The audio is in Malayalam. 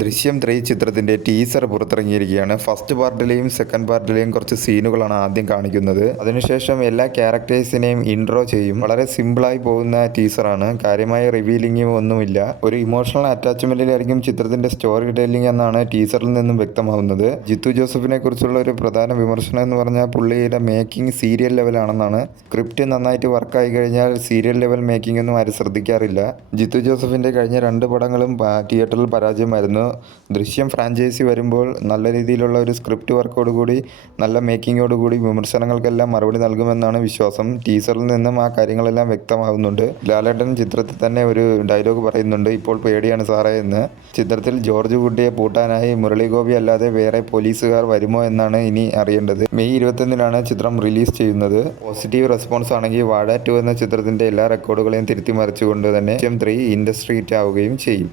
ദൃശ്യം 3 ചിത്രത്തിൻ്റെ ടീസർ പുറത്തിറങ്ങിയിരിക്കുകയാണ്. ഫസ്റ്റ് പാർട്ടിലെയും സെക്കൻഡ് പാർട്ടിലെയും കുറച്ച് സീനുകളാണ് ആദ്യം കാണിക്കുന്നത്. അതിനുശേഷം എല്ലാ ക്യാരക്ടേഴ്സിനെയും ഇൻട്രോ ചെയ്യും. വളരെ സിമ്പിളായി പോകുന്ന ടീസറാണ്. കാര്യമായ റിവീലിംഗ് ഒന്നുമില്ല. ഒരു ഇമോഷണൽ അറ്റാച്ച്മെന്റിലായിരിക്കും ചിത്രത്തിന്റെ സ്റ്റോറി ടെല്ലിംഗ് എന്നാണ് ടീസറിൽ നിന്നും വ്യക്തമാവുന്നത്. ജിത്തു ജോസഫിനെ കുറിച്ചുള്ള ഒരു പ്രധാന വിമർശനം എന്ന് പറഞ്ഞാൽ പുള്ളിയുടെ മേക്കിംഗ് സീരിയൽ ലെവലാണെന്നാണ്. സ്ക്രിപ്റ്റ് നന്നായിട്ട് വർക്കായി കഴിഞ്ഞാൽ സീരിയൽ ലെവൽ മേക്കിംഗ് ഒന്നും ആരും ശ്രദ്ധിക്കാറില്ല. ജിത്തു ജോസഫിന്റെ കഴിഞ്ഞ 2 പടങ്ങളും തിയേറ്ററിൽ പരാജയമായിരുന്നു. ദൃശ്യം ഫ്രാഞ്ചൈസി വരുമ്പോൾ നല്ല രീതിയിലുള്ള ഒരു സ്ക്രിപ്റ്റ് വർക്കോടുകൂടി നല്ല മേക്കിങ്ങോടുകൂടി വിമർശനങ്ങൾക്കെല്ലാം മറുപടി നൽകുമെന്നാണ് വിശ്വാസം. ടീസറിൽ നിന്നും ആ കാര്യങ്ങളെല്ലാം വ്യക്തമാകുന്നുണ്ട്. ലാലേട്ടൻ ചിത്രത്തിൽ തന്നെ ഒരു ഡയലോഗ് പറയുന്നുണ്ട്, ഇപ്പോൾ പേടിയാണ് സാറേ എന്ന്. ചിത്രത്തിൽ ജോർജ് കുട്ടിയെ പൂട്ടാനായി മുരളി ഗോപി അല്ലാതെ വേറെ പോലീസുകാർ വരുമോ എന്നാണ് ഇനി അറിയേണ്ടത്. മെയ് 21-നാണ് ചിത്രം റിലീസ് ചെയ്യുന്നത്. പോസിറ്റീവ് റെസ്പോൺസ് ആണെങ്കിൽ വാഴ 2 എന്ന ചിത്രത്തിന്റെ എല്ലാ റെക്കോർഡുകളെയും തിരുത്തി മറിച്ചുകൊണ്ട് തന്നെ ദൃശ്യം 3 ഇൻഡസ്ട്രി ഹിറ്റ് ആവുകയും ചെയ്യും.